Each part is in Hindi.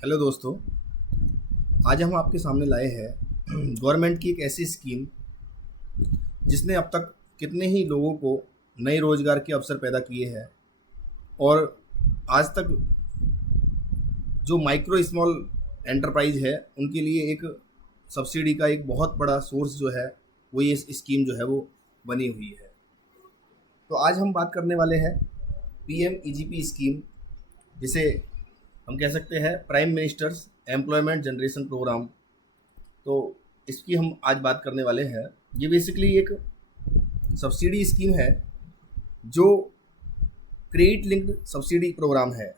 हेलो दोस्तों। आज हम आपके सामने लाए हैं गवर्नमेंट की एक ऐसी स्कीम जिसने अब तक कितने ही लोगों को नए रोजगार के अवसर पैदा किए हैं और आज तक जो माइक्रो स्मॉल एंटरप्राइज है उनके लिए एक सब्सिडी का एक बहुत बड़ा सोर्स जो है वो ये स्कीम जो है वो बनी हुई है। तो आज हम बात करने वाले हैं पीएमईजीपी स्कीम, जिसे हम कह सकते हैं prime minister's employment generation programme. तो इसकी हम आज बात करने वाले हैं। ये बेसिकली एक सब्सिडी स्कीम है जो क्रेडिट लिंक्ड सब्सिडी प्रोग्राम है।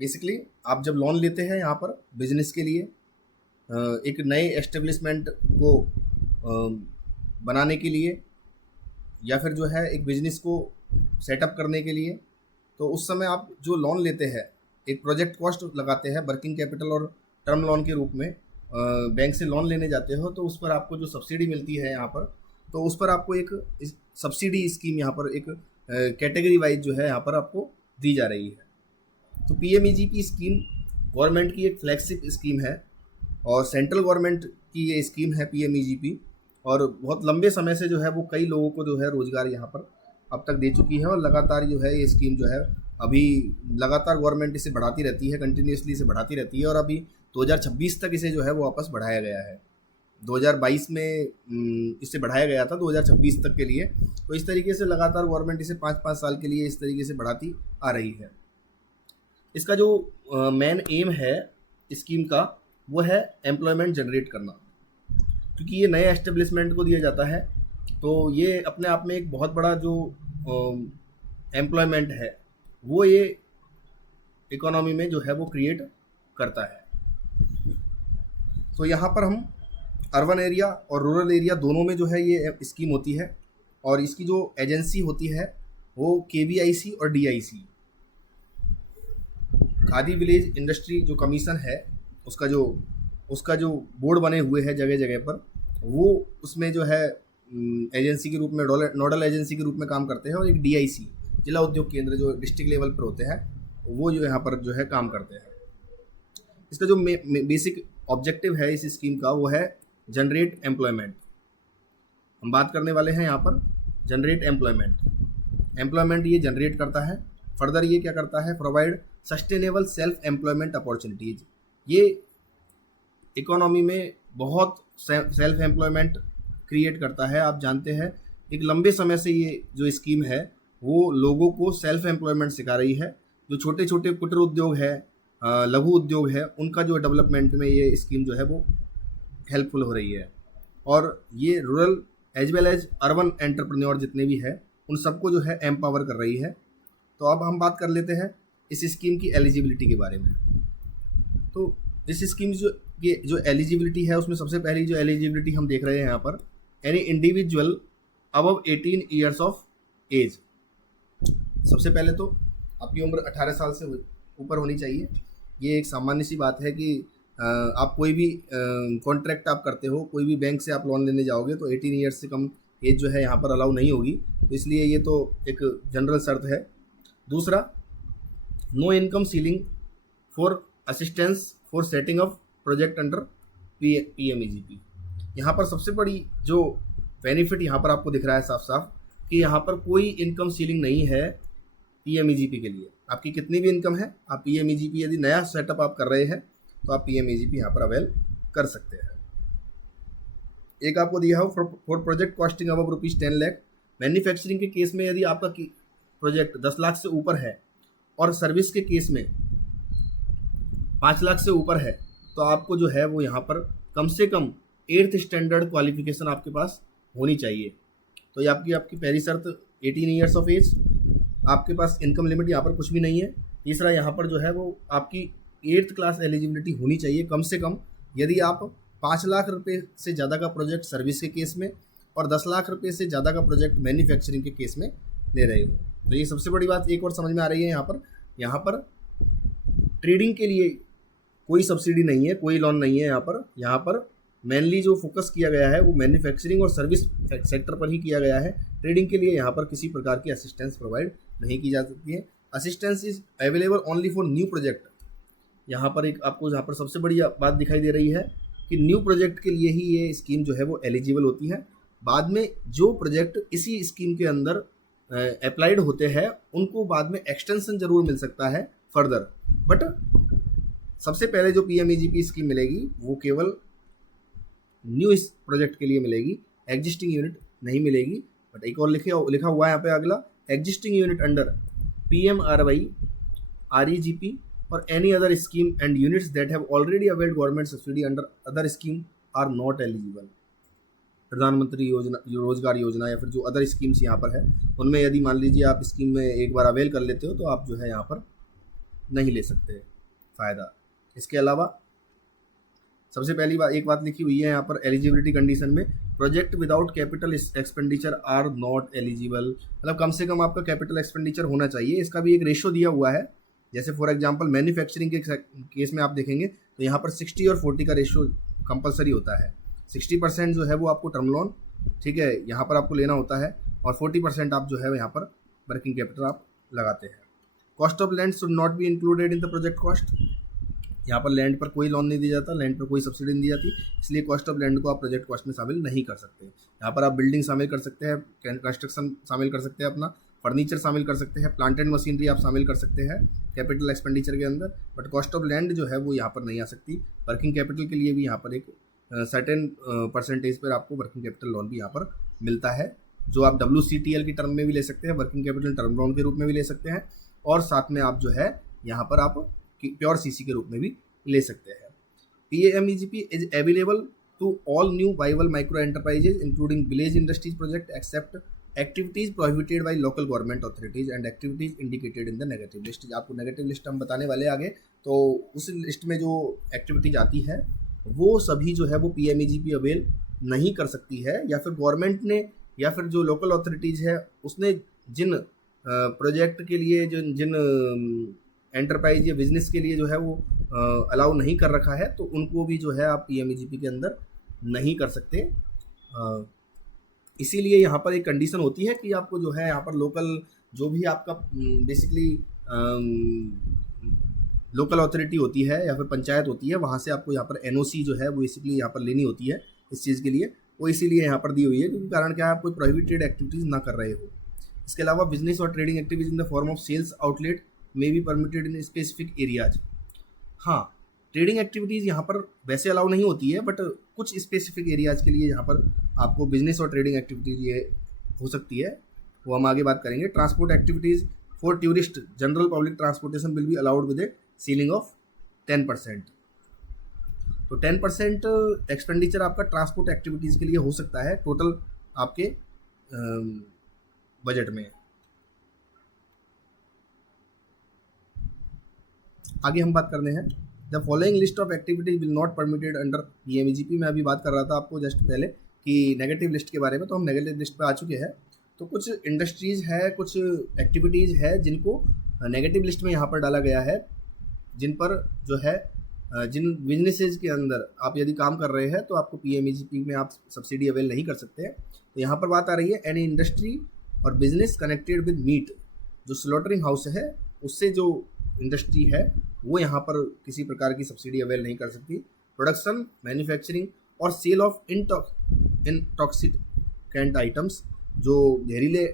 बेसिकली आप जब लोन लेते हैं यहाँ पर बिजनेस के लिए, एक नए एस्टेब्लिशमेंट को बनाने के लिए या फिर जो है एक बिजनेस को सेटअप करने के लिए, तो उस समय आप जो लोन लेते हैं एक प्रोजेक्ट कॉस्ट लगाते हैं वर्किंग कैपिटल और टर्म लोन के रूप में, बैंक से लोन लेने जाते हो तो उस पर आपको जो सब्सिडी मिलती है यहाँ पर, तो उस पर आपको एक सब्सिडी स्कीम यहाँ पर एक कैटेगरी वाइज जो है यहाँ पर आपको दी जा रही है। तो पीएमईजीपी स्कीम गवर्नमेंट की एक फ्लैगशिप स्कीम है और सेंट्रल गवर्नमेंट की ये स्कीम है पीएमईजीपी, और बहुत लंबे समय से जो है वो कई लोगों को जो है रोज़गार यहाँ पर अब तक दे चुकी है। और लगातार जो है ये स्कीम जो है अभी लगातार गवर्नमेंट इसे बढ़ाती रहती है, कंटिन्यूसली इसे बढ़ाती रहती है, और अभी 2026 तक इसे जो है वो वापस बढ़ाया गया है। 2022 में इसे बढ़ाया गया था 2026 तक के लिए। तो इस तरीके से लगातार गवर्नमेंट इसे 5-5 साल के लिए इस तरीके से बढ़ाती आ रही है। इसका जो मेन एम है स्कीम का वो है एम्प्लॉयमेंट जनरेट करना, क्योंकि ये नए एस्टेब्लिशमेंट को दिया जाता है। तो ये अपने आप में एक बहुत बड़ा जो एम्प्लॉयमेंट है वो ये इकोनॉमी में जो है वो क्रिएट करता है। तो यहाँ पर हम अर्बन एरिया और रूरल एरिया दोनों में जो है ये स्कीम होती है, और इसकी जो एजेंसी होती है वो केवीआईसी और डीआईसी, खादी विलेज इंडस्ट्री जो कमीशन है उसका जो बोर्ड बने हुए हैं जगह जगह पर, वो उसमें जो है एजेंसी के रूप में नोडल एजेंसी के रूप में काम करते हैं। और एक डीआईसी जिला उद्योग केंद्र जो डिस्ट्रिक्ट लेवल पर होते हैं वो जो यहाँ पर जो है काम करते हैं। इसका जो बेसिक ऑब्जेक्टिव है इस स्कीम का वो है जनरेट एम्प्लॉयमेंट। हम बात करने वाले हैं यहाँ पर जनरेट एम्प्लॉयमेंट ये जनरेट करता है। फर्दर ये क्या करता है, provide sustainable self employment opportunities. ये इकोनॉमी में बहुत सेल्फ एम्प्लॉयमेंट क्रिएट करता है। आप जानते हैं एक लंबे समय से ये जो स्कीम है वो लोगों को सेल्फ एम्प्लॉयमेंट सिखा रही है। जो छोटे छोटे कुटीर उद्योग है, लघु उद्योग है, उनका जो डेवलपमेंट में ये स्कीम जो है वो हेल्पफुल हो रही है। और ये rural as well as urban entrepreneur जितने भी है उन सबको जो है एम्पावर कर रही है। तो अब हम बात कर लेते हैं इस स्कीम की एलिजिबिलिटी के बारे में। तो इस स्कीम जो एलिजिबिलिटी है उसमें सबसे पहली जो एलिजिबिलिटी हम देख रहे हैं यहाँ पर, any individual above 18 years of age. सबसे पहले तो आपकी उम्र 18 साल से ऊपर होनी चाहिए। ये एक सामान्य सी बात है कि आप कोई भी कॉन्ट्रैक्ट आप करते हो, कोई भी बैंक से आप लोन लेने जाओगे तो 18 ईयर्स से कम एज जो है यहाँ पर अलाउ नहीं होगी। तो इसलिए ये तो एक जनरल शर्त है। दूसरा, no income ceiling for assistance for setting up project under PMEGP. यहाँ पर सबसे बड़ी जो बेनिफिट यहाँ पर आपको दिख रहा है साफ साफ कि यहाँ पर कोई इनकम सीलिंग नहीं है पीएमईजीपी के लिए। आपकी कितनी भी इनकम है, आप पीएमईजीपी यदि नया सेटअप आप कर रहे हैं तो आप पीएमईजीपी यहाँ पर अवेल कर सकते हैं। एक आपको दिया हो for project costing above ₹10 lakh. Manufacturing के केस में यदि आपका प्रोजेक्ट 10 लाख से ऊपर है और सर्विस के केस में 5 लाख से ऊपर है तो आपको जो है वो यहाँ पर कम से कम 8th स्टैंडर्ड क्वालिफिकेशन आपके पास होनी चाहिए। तो ये आपकी पहली शर्त 18 ईयर्स ऑफ एज। आपके पास इनकम लिमिट यहाँ पर कुछ भी नहीं है। तीसरा, यहाँ पर जो है वो आपकी 8th क्लास एलिजिबिलिटी होनी चाहिए कम से कम, यदि आप 5 लाख रुपए से ज़्यादा का प्रोजेक्ट सर्विस के केस में और 10 लाख रुपए से ज़्यादा का प्रोजेक्ट मैन्युफैक्चरिंग के केस में ले रहे हो। तो ये सबसे बड़ी बात एक और समझ में आ रही है। यहाँ पर ट्रेडिंग के लिए कोई सब्सिडी नहीं है, कोई लोन नहीं है। यहाँ पर मेनली जो फोकस किया गया है वो मैन्युफैक्चरिंग और सर्विस सेक्टर पर ही किया गया है। ट्रेडिंग के लिए यहाँ पर किसी प्रकार की असिस्टेंस प्रोवाइड नहीं की जा सकती है। Assistance is available only for new project यहाँ पर एक आपको यहाँ पर सबसे बड़ी बात दिखाई दे रही है कि न्यू प्रोजेक्ट के लिए ही ये स्कीम जो है वो एलिजिबल होती है। बाद में जो प्रोजेक्ट इसी स्कीम के अंदर अप्लाइड होते हैं उनको बाद में एक्सटेंशन जरूर मिल सकता है फर्दर, बट सबसे पहले जो पीएमईजीपी स्कीम मिलेगी वो केवल न्यू इस प्रोजेक्ट के लिए मिलेगी, एग्जिस्टिंग यूनिट नहीं मिलेगी। बट एक और लिखा हुआ है यहाँ पे अगला, existing unit under PMRY, REGP और any other scheme and units that have already availed government subsidy under other scheme are not eligible. प्रधानमंत्री योजना, रोजगार योजना या फिर जो अदर स्कीम्स यहाँ पर है उनमें यदि मान लीजिए आप स्कीम में एक बार अवेल कर लेते हो तो आप जो है यहाँ पर नहीं ले सकते फ़ायदा। इसके अलावा सबसे पहली बात एक बात लिखी हुई है यहाँ पर एलिजिबिलिटी कंडीशन में, project without capital expenditure are not eligible. मतलब कम से कम आपका कैपिटल एक्सपेंडिचर होना चाहिए। इसका भी एक रेशो दिया हुआ है, जैसे फॉर एग्जांपल मैन्युफैक्चरिंग के केस में आप देखेंगे तो यहाँ पर 60 और 40 का रेशो कंपलसरी होता है। 60% जो है वो आपको टर्म लोन, ठीक है, यहाँ पर आपको लेना होता है और 40% आप जो है यहाँ पर वर्किंग कैपिटल आप लगाते हैं। Cost of land should not be included in the project cost. यहाँ पर लैंड पर कोई लोन नहीं दिया जाता, लैंड पर कोई सब्सिडी नहीं दी जाती, इसलिए कॉस्ट ऑफ लैंड को आप प्रोजेक्ट कॉस्ट में शामिल नहीं कर सकते। यहाँ पर आप बिल्डिंग शामिल कर सकते हैं, कंस्ट्रक्शन शामिल कर सकते हैं, अपना फर्नीचर शामिल कर सकते हैं, प्लांट एंड मशीनरी आप शामिल कर सकते हैं कैपिटल एक्सपेंडिचर के अंदर, बट कॉस्ट ऑफ लैंड जो है वो यहाँ पर नहीं आ सकती। वर्किंग कैपिटल के लिए भी यहाँ पर एक सर्टेन परसेंटेज पर आपको वर्किंग कैपिटल लोन भी यहाँ पर मिलता है, जो आप WCTL की टर्म में भी ले सकते हैं, वर्किंग कैपिटल टर्म लोन के रूप में भी ले सकते हैं, और साथ में आप जो है यहाँ पर आप प्योर CC के रूप में भी ले सकते हैं। PMEGP is available to all new viable micro enterprises including village industries project except activities prohibited by local government authorities and activities indicated in the negative list. आपको नेगेटिव लिस्ट हम बताने वाले आगे, तो उस लिस्ट में जो एक्टिविटीज आती है वो सभी जो है वो PMEGP अवेल नहीं कर सकती है, या फिर गवर्नमेंट ने या फिर जो लोकल अथॉरिटीज़ है उसने जिन प्रोजेक्ट के लिए जिन एंटरप्राइज या बिजनेस के लिए जो है वो अलाउ नहीं कर रखा है, तो उनको भी जो है आप PMEGP के अंदर नहीं कर सकते। इसीलिए यहाँ पर एक कंडीशन होती है कि आपको जो है यहाँ पर लोकल जो भी आपका बेसिकली लोकल अथॉरिटी होती है या फिर पंचायत होती है, वहाँ से आपको यहाँ पर NOC जो है वो बेसिकली यहाँ पर लेनी होती है इस चीज़ के लिए, वो इसीलिए यहाँ पर दी हुई है क्योंकि कारण क्या है, आप कोई प्रोहिबिटेड एक्टिविटीज़ ना कर रहे हो। इसके अलावा बिजनेस और trading activities in the form of sales outlet may be permitted in specific areas. हाँ, ट्रेडिंग एक्टिविटीज़ यहाँ पर वैसे अलाउ नहीं होती है, बट कुछ स्पेसिफिक एरियाज के लिए यहाँ पर आपको बिजनेस और ट्रेडिंग एक्टिविटीज़ ये हो सकती है, वो हम आगे बात करेंगे। Transport activities for tourist general public transportation will be allowed with A ceiling of 10%। तो 10% एक्सपेंडिचर आपका ट्रांसपोर्ट एक्टिविटीज़ के लिए हो सकता है टोटल आपके बजट में। आगे हम बात करने हैं, the following list of activities will not permitted under PMEGP। मैं अभी बात कर रहा था आपको जस्ट पहले कि नेगेटिव लिस्ट के बारे में, तो हम नेगेटिव लिस्ट पे आ चुके हैं। तो कुछ इंडस्ट्रीज़ है, कुछ एक्टिविटीज़ है जिनको नेगेटिव लिस्ट में यहाँ पर डाला गया है, जिन पर जो है जिन बिजनेसेस के अंदर आप यदि काम कर रहे हैं तो आपको PMEGP में आप सब्सिडी अवेल नहीं कर सकते हैं। तो यहाँ पर बात आ रही है एनी इंडस्ट्री और बिजनेस कनेक्टेड विद मीट, जो स्लॉटरिंग हाउस है उससे जो इंडस्ट्री है वो यहाँ पर किसी प्रकार की सब्सिडी अवेल नहीं कर सकती। प्रोडक्शन, मैन्युफैक्चरिंग और सेल ऑफ इंटॉक्सिकेंट आइटम्स, जो जहरीले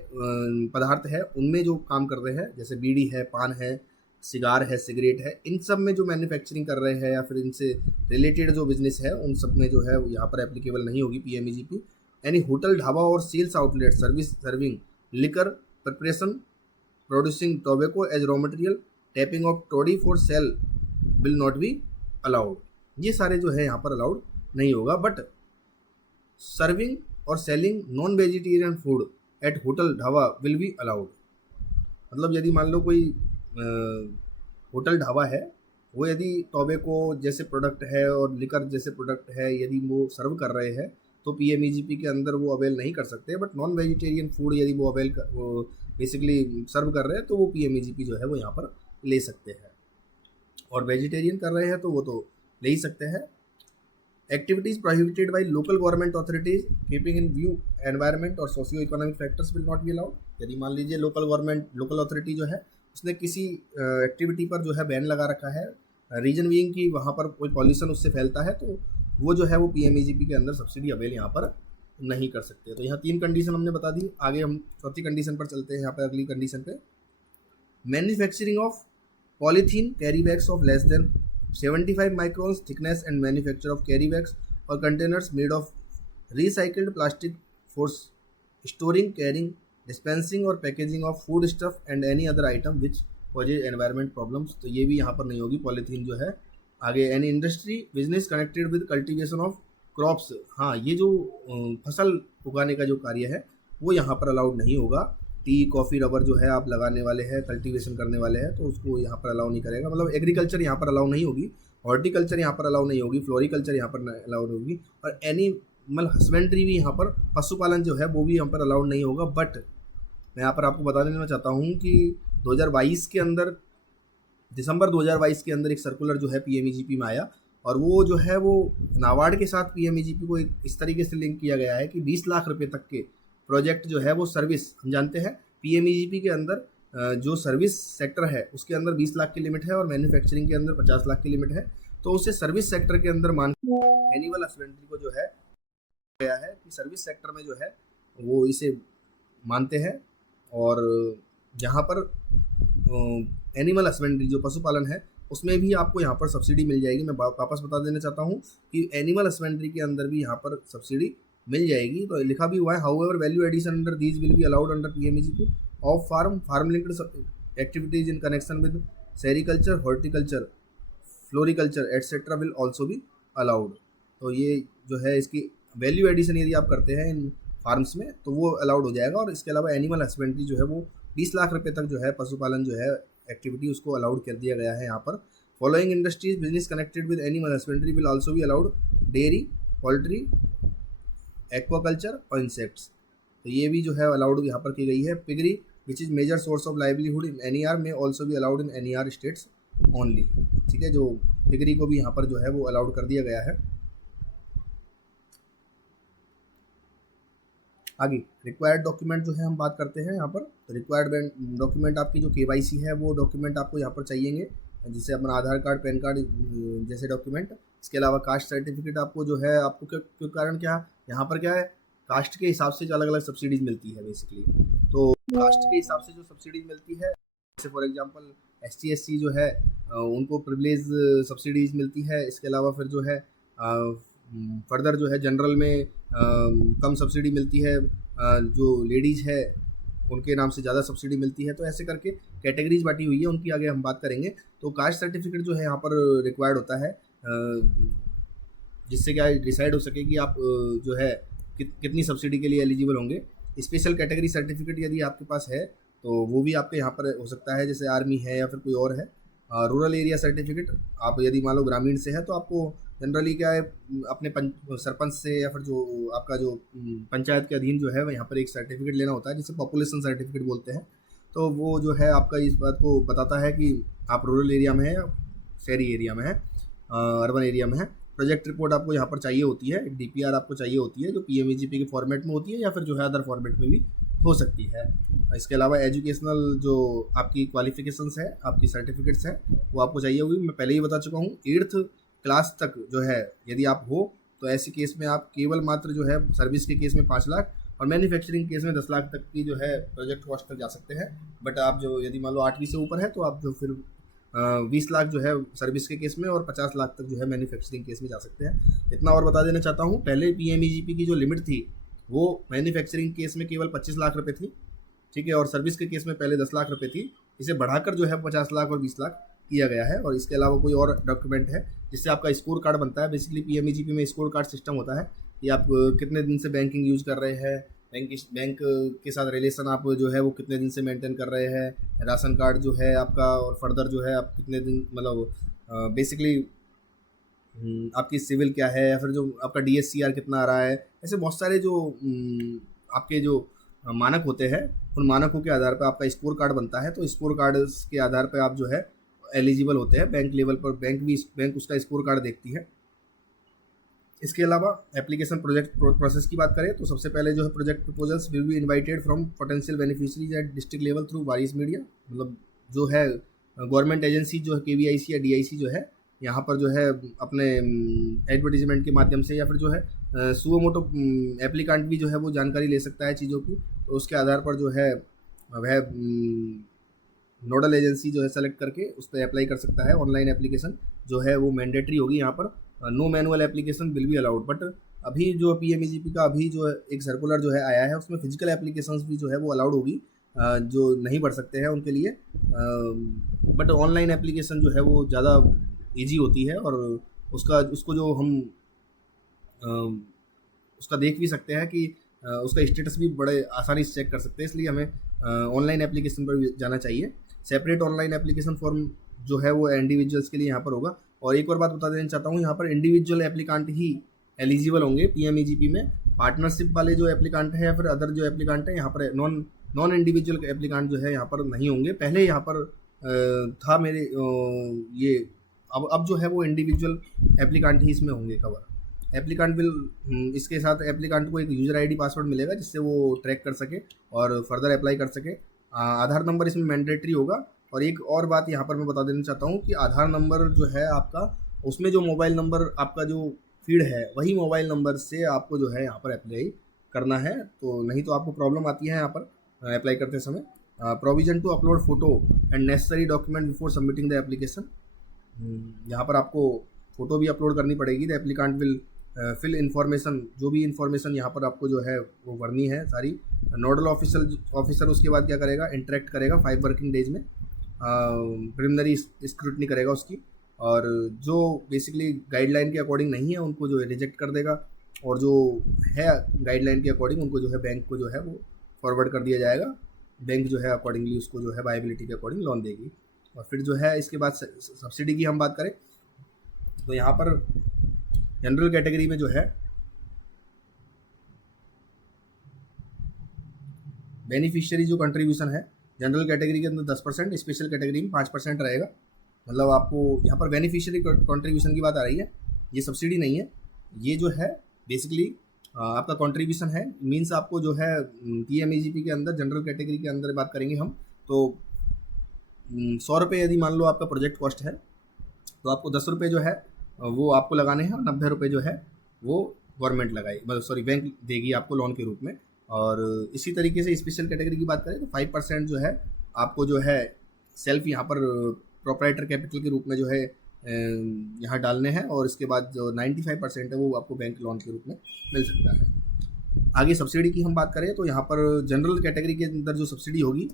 पदार्थ है उनमें जो काम कर रहे हैं, जैसे बीड़ी है, पान है, सिगार है, सिगरेट है, इन सब में जो मैन्युफैक्चरिंग कर रहे हैं या फिर इनसे रिलेटेड जो बिजनेस है उन सब में जो है यहाँ पर एप्लीकेबल नहीं होगी PMEGP। एनी होटल, ढाबा और sales outlet serving liquor, preparation, producing tobacco as raw material, tapping of toddy for sale will not be allowed. ये सारे जो है यहाँ पर अलाउड नहीं होगा, बट सर्विंग और selling non vegetarian food at hotel, dhaba will be allowed. मतलब यदि मान लो कोई होटल, ढाबा है, वो यदि टोबैको जैसे प्रोडक्ट है और लिकर जैसे प्रोडक्ट है यदि वो सर्व कर रहे हैं तो PMEGP के अंदर वो अवेल नहीं कर सकते, बट नॉन वेजिटेरियन फूड यदि वो बेसिकली सर्व कर रहे हैं तो वो PMEGP जो है वो यहाँ पर ले सकते हैं, और वेजिटेरियन कर रहे हैं तो वो तो ले ही सकते हैं। Activities prohibited by local government authorities keeping in view environment और socio economic factors will not be allowed. यदि मान लीजिए लोकल अथॉरिटी जो है उसने किसी एक्टिविटी पर जो है बैन लगा रखा है रीजन बीइंग कि वहाँ पर कोई पॉल्यूशन उससे फैलता है, तो वो जो है वो पीएमईजीपी के अंदर सब्सिडी अवेल यहाँ पर नहीं कर सकते। तो यहाँ 3 कंडीशन हमने बता दी। आगे हम चौथी कंडीशन पर चलते हैं, यहाँ पर अगली कंडीशन पे। Manufacturing of polythene carry bags of less than 75 microns thickness and manufacture of carry bags और containers made of recycled plastic for storing, carrying, dispensing और packaging of food stuff and any other item which causes environment problems. तो ये भी यहाँ पर नहीं होगी पॉलीथीन जो है। आगे any industry business connected with cultivation of crops, हाँ ये जो फसल उगाने का जो कार्य है वो यहाँ पर अलाउड नहीं होगा। टी, कॉफ़ी, रबर जो है आप लगाने वाले हैं, कल्टीवेशन करने वाले हैं, तो उसको यहाँ पर अलाउ नहीं करेगा। मतलब एग्रीकल्चर यहाँ पर अलाउ नहीं होगी, हॉर्टिकल्चर यहाँ पर अलाउ नहीं होगी, फ्लोरिकल्चर यहाँ पर अलाउड होगी, और एनिमल हस्बेंड्री भी यहाँ पर, पशुपालन जो है वो भी यहाँ पर अलाउड नहीं होगा। बट मैं यहाँ पर आपको बता देना चाहता हूँ कि 2022 के अंदर, दिसंबर 2022 के अंदर एक सर्कुलर जो है पीएमईजीपी में आया, और वो जो है वो नाबार्ड के साथ पीएमईजीपी को इस तरीके से लिंक किया गया है कि 20 लाख रुपए तक के प्रोजेक्ट जो है वो सर्विस, हम जानते हैं पीएमईजीपी के अंदर जो सर्विस सेक्टर है उसके अंदर 20 लाख की लिमिट है और मैन्युफैक्चरिंग के अंदर 50 लाख की लिमिट है। तो उसे सर्विस सेक्टर के अंदर मान एनिमल हस्बेंड्री को जो है गया है कि सर्विस सेक्टर में जो है वो इसे मानते हैं, और यहाँ पर एनिमल हस्बेंड्री जो पशुपालन है उसमें भी आपको यहाँ पर सब्सिडी मिल जाएगी। मैं वापस बता देना चाहता हूँ कि एनिमल हस्बेंड्री के अंदर भी यहाँ पर सब्सिडी मिल जाएगी। तो लिखा भी हुआ है, however value addition under these will be allowed under PMEGP of farm linked activities in connection with sericulture, horticulture, floriculture etcetera will also be allowed. तो ये जो है इसकी वैल्यू एडिशन यदि आप करते हैं इन फार्म्स में तो वो अलाउड हो जाएगा। और इसके अलावा एनिमल हस्बेंड्री जो है वो 20 लाख रुपए तक जो है पशुपालन जो है एक्टिविटी उसको अलाउड कर दिया गया है यहाँ पर। Following industries business connected with animal husbandry will also be allowed, dairy, poultry, aquaculture और इंसेक्ट्स। तो ये भी जो है अलाउड यहाँ पर की गई है। Piggery which is major source of livelihood in NER में also be allowed in NER states only. ठीक है, जो पिगरी को भी यहाँ पर जो है वो अलाउड कर दिया गया है। आगे रिक्वायर्ड डॉक्यूमेंट जो है हम बात करते हैं यहाँ पर। तो रिक्वायर्ड डॉक्यूमेंट आपकी जो केवाईसी है वो डॉक्यूमेंट आपको यहाँ पर चाहिएंगे, जिससे अपना आधार कार्ड, पैन कार्ड जैसे डॉक्यूमेंट। इसके अलावा कास्ट सर्टिफिकेट आपको जो है, आपको क्यों कारण क्या यहाँ पर क्या है, कास्ट के हिसाब से जो अलग अलग सब्सिडीज मिलती है बेसिकली। तो कास्ट के हिसाब से जो सब्सिडीज मिलती है, जैसे फॉर एग्जांपल ST SC जो है उनको प्रिविलेज सब्सिडीज मिलती है। इसके अलावा फिर जो है फर्दर जो है जनरल में कम सब्सिडी मिलती है, जो लेडीज़ है उनके नाम से ज़्यादा सब्सिडी मिलती है। तो ऐसे करके कैटेगरीज बांटी हुई है, उनकी आगे हम बात करेंगे। तो कास्ट सर्टिफिकेट जो है यहाँ पर रिक्वायर्ड होता है, जिससे क्या डिसाइड हो सके कि आप जो है कितनी सब्सिडी के लिए एलिजिबल होंगे। स्पेशल कैटेगरी सर्टिफिकेट यदि आपके पास है तो वो भी आपके यहाँ पर हो सकता है, जैसे आर्मी है या फिर कोई और है। रूरल एरिया सर्टिफिकेट, आप यदि मान लो ग्रामीण से है तो आपको जनरली क्या है अपने सरपंच से या फिर जो आपका जो पंचायत के अधीन जो है यहाँ पर एक सर्टिफिकेट लेना होता है, जिसे पॉपुलेशन सर्टिफिकेट बोलते हैं। तो वो जो है आपका इस बात को बताता है कि आप रूरल एरिया में है या शहरी एरिया में है, अर्बन एरिया में है। प्रोजेक्ट रिपोर्ट आपको यहाँ पर चाहिए होती है, एक DPR आपको चाहिए होती है, जो पीएमईजीपी के फॉर्मेट में होती है या फिर जो है अदर फॉर्मेट में भी हो सकती है। इसके अलावा एजुकेशनल जो आपकी क्वालिफिकेशंस है, आपकी सर्टिफिकेट्स हैं, वो आपको चाहिए होगी। मैं पहले ही बता चुका हूँ 8th क्लास तक जो है यदि आप हो तो ऐसे केस में आप केवल मात्र जो है सर्विस के केस में 5 लाख और मैन्युफैक्चरिंग केस में 10 लाख तक की जो है प्रोजेक्ट कॉस्ट तक जा सकते हैं। बट आप जो यदि मान लो 8वीं से ऊपर है तो आप जो फिर 20 लाख जो है सर्विस के केस में और 50 लाख तक जो है मैन्युफैक्चरिंग केस में जा सकते हैं। इतना और बता देना चाहता हूँ, पहले पीएमईजीपी की जो लिमिट थी वो मैन्युफैक्चरिंग केस में केवल 25 लाख रुपये थी, ठीक है, और सर्विस के केस में पहले 10 लाख रुपये थी। इसे बढ़ाकर जो है 50 लाख और 20 लाख किया गया है। और इसके अलावा कोई और डॉक्यूमेंट है जिससे आपका स्कोर कार्ड बनता है। बेसिकली पीएमईजीपी में स्कोर कार्ड सिस्टम होता है कि आप कितने दिन से बैंकिंग यूज़ कर रहे हैं, बैंक के साथ रिलेशन आप जो है वो कितने दिन से मेंटेन कर रहे हैं, राशन कार्ड जो है आपका, और फर्दर जो है आप कितने दिन मतलब बेसिकली आपकी सिविल क्या है, या फिर जो आपका DSCR कितना आ रहा है। ऐसे बहुत सारे जो आपके जो मानक होते हैं, उन मानकों के आधार पर आपका स्कोर कार्ड बनता है। तो स्कोर कार्ड के आधार पर आप जो है एलिजिबल होते हैं बैंक लेवल पर। बैंक उसका स्कोर कार्ड देखती है। इसके अलावा एप्लीकेशन प्रोजेक्ट प्रोसेस की बात करें तो सबसे पहले जो है project proposals will be invited from potential beneficiaries at district level through various media. मतलब जो है गवर्नमेंट एजेंसी जो है KVIC या DIC जो है यहाँ पर जो है अपने एडवर्टीजमेंट के माध्यम से, या फिर जो है सुओ मोटो एप्लीकांट भी जो है वो जानकारी ले सकता है चीज़ों की। तो उसके आधार पर जो है वह नोडल एजेंसी जो है सेलेक्ट करके उस पर अप्लाई कर सकता है। ऑनलाइन एप्लीकेशन जो है वो मैंडेटरी होगी यहाँ पर, no manual application will be allowed. But अभी जो पीएमईजीपी का अभी जो एक सर्कुलर जो है आया है, उसमें फिजिकल एप्लीकेशंस भी जो है वो अलाउड होगी, जो नहीं भर सकते हैं उनके लिए। बट ऑनलाइन एप्लीकेशन जो है वो ज़्यादा इजी होती है, और उसको जो हम उसका देख भी सकते हैं कि उसका स्टेटस भी बड़े आसानी से चेक कर सकते हैं। इसलिए हमें ऑनलाइन एप्लीकेशन पर जाना चाहिए। सेपरेट ऑनलाइन एप्लीकेशन फॉर्म जो है वो इंडिविजुअल्स के लिए यहाँ पर होगा। और एक और बात बता देना चाहता हूँ, यहाँ पर इंडिविजुअल एप्लीकांट ही एलिजिबल होंगे पीएमईजीपी में। पार्टनरशिप वाले जो एप्लीकांट है या फिर अदर जो एप्लीकांट है, यहाँ पर नॉन इंडिविजुअल एप्लीकांट जो है यहाँ पर नहीं होंगे। पहले यहाँ पर था मेरे ये, अब जो है वो इंडिविजुअल एप्लीकांट ही इसमें होंगे कवर। एप्लीकांट विल, इसके साथ एप्लीकांट को एक यूज़र आईडी पासवर्ड मिलेगा जिससे वो ट्रैक कर सके और फर्दर अप्लाई कर सके। आधार नंबर इसमें मैंडेटरी होगा। और एक और बात यहाँ पर मैं बता देना चाहता हूँ कि आधार नंबर जो है आपका, उसमें जो मोबाइल नंबर आपका जो फीड है वही मोबाइल नंबर से आपको जो है यहाँ पर अप्लाई करना है, तो नहीं तो आपको प्रॉब्लम आती है यहाँ पर अप्लाई करते समय। Provision to upload photo and necessary document before submitting the application. यहाँ पर आपको फ़ोटो भी अपलोड करनी पड़ेगी। The applicant will fill information, जो भी इन्फॉर्मेशन यहाँ पर आपको जो है वो भरनी है सारी। नोडल ऑफिसर उसके बाद क्या करेगा, इंटरेक्ट करेगा 5 वर्किंग डेज में, प्रिलिमिनरी स्क्रूटनी करेगा उसकी, और जो बेसिकली गाइडलाइन के अकॉर्डिंग नहीं है उनको जो है रिजेक्ट कर देगा, और जो है गाइडलाइन के अकॉर्डिंग उनको जो है बैंक को जो है वो फॉरवर्ड कर दिया जाएगा। बैंक जो है अकॉर्डिंगली उसको जो है वायबिलिटी के अकॉर्डिंग लोन देगी। और फिर जो है इसके बाद सब्सिडी की हम बात करें तो यहाँ पर जनरल कैटेगरी में जो है बेनिफिशियरी जो कंट्रीब्यूशन है जनरल कैटेगरी के अंदर 10%, स्पेशल कैटेगरी में 5% रहेगा। मतलब आपको यहाँ पर बेनिफिशियरी कंट्रीब्यूशन की बात आ रही है, ये सब्सिडी नहीं है। ये जो है बेसिकली आपका कंट्रीब्यूशन है। मीन्स आपको जो है पीएमईजीपी के अंदर जनरल कैटेगरी के अंदर बात करेंगे हम तो 100 रुपये यदि मान लो आपका प्रोजेक्ट कॉस्ट है, तो आपको 10 रुपये जो है वो आपको लगाने हैं, और 90 रुपये जो है वो गवर्नमेंट लगाई, सॉरी बैंक देगी आपको लोन के रूप में। और इसी तरीके से स्पेशल कैटेगरी की बात करें तो 5% जो है आपको जो है सेल्फ यहाँ पर प्रोप्राइटर कैपिटल के रूप में जो है यहाँ डालने हैं, और इसके बाद जो 95% है वो आपको बैंक लोन के रूप में मिल सकता है। आगे सब्सिडी की हम बात करें तो यहाँ पर जनरल कैटेगरी के अंदर जो सब्सिडी होगी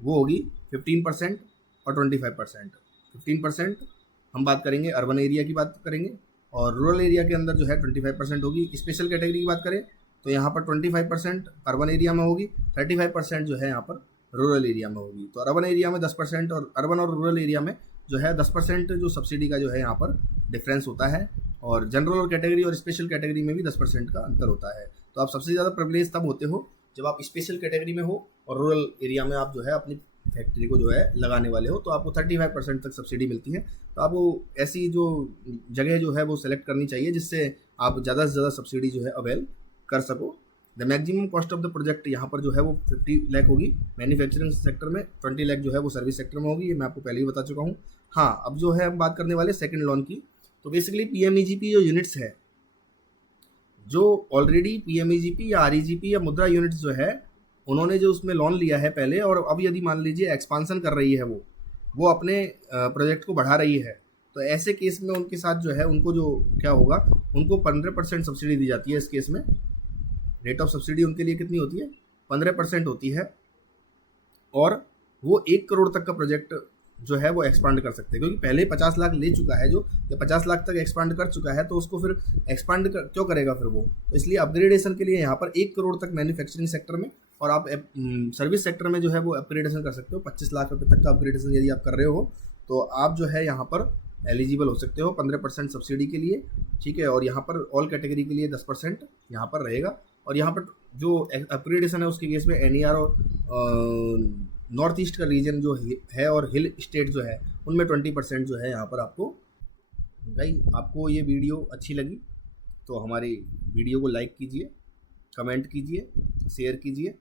वो होगी 15% और 25%। 15% हम बात करेंगे अर्बन एरिया की बात करेंगे, और रूरल एरिया के अंदर जो है 25% होगी। स्पेशल कैटेगरी की बात करें तो यहाँ पर 25% अर्बन एरिया में होगी, 35% जो है यहाँ पर रूरल एरिया में होगी। तो अर्बन एरिया में 10% और अर्बन और रूरल एरिया में जो है 10% जो सब्सिडी का जो है यहाँ पर डिफरेंस होता है, और जनरल और कैटेगरी और स्पेशल कैटेगरी में भी 10% का अंतर होता है। तो आप सबसे ज़्यादा प्रिविलेज तब होते हो जब आप स्पेशल कैटेगरी में हो और रूरल एरिया में आप जो है अपनी फैक्ट्री को जो है लगाने वाले हो, तो आपको 35% तक सब्सिडी मिलती है। तो आपको ऐसी जो जगह जो है वो सेलेक्ट करनी चाहिए जिससे आप ज़्यादा से ज़्यादा सब्सिडी जो है अवेल कर सको। The maximum cost of the project यहाँ पर जो है वो 50 लाख होगी मैन्युफैक्चरिंग सेक्टर में, 20 लाख जो है वो सर्विस सेक्टर में होगी। ये मैं आपको पहले ही बता चुका हूँ। हाँ, अब जो है हम बात करने वाले सेकंड लोन की। तो बेसिकली पीएमईजीपी जो यूनिट्स है, जो ऑलरेडी पीएमईजीपी या आरईजीपी या मुद्रा यूनिट्स जो है उन्होंने जो उसमें लोन लिया है पहले, और अब यदि मान लीजिए एक्सपांसन कर रही है वो अपने प्रोजेक्ट को बढ़ा रही है, तो ऐसे केस में उनके साथ जो है उनको जो क्या होगा, उनको 15% सब्सिडी दी जाती है। इस केस में रेट ऑफ सब्सिडी उनके लिए कितनी होती है, 15% होती है, और वो 1 करोड़ तक का प्रोजेक्ट जो है वो एक्सपांड कर सकते हैं। क्योंकि पहले 50 लाख ले चुका है जो, या 50 लाख तक एक्सपांड कर चुका है, तो उसको फिर एक्सपांड क्यों करेगा फिर वो। तो इसलिए अपग्रेडेशन के लिए यहाँ पर 1 करोड़ तक मैन्युफैक्चरिंग सेक्टर में, और आप सर्विस सेक्टर में जो है वो अपग्रेडेशन कर सकते हो। 25 लाख रुपये तक का अपग्रेडेशन यदि आप कर रहे हो तो आप जो है यहाँ पर एलिजिबल हो सकते हो 15% सब्सिडी के लिए, ठीक है। और यहाँ पर ऑल कैटेगरी के लिए 10% यहाँ पर रहेगा। और यहाँ पर जो अपग्रेडेशन है उसके केस में एनईआर और नॉर्थ ईस्ट का रीजन जो है और हिल स्टेट जो है उनमें 20% जो है यहाँ पर आपको। गाइस, आपको ये वीडियो अच्छी लगी तो हमारी वीडियो को लाइक कीजिए, कमेंट कीजिए, शेयर कीजिए,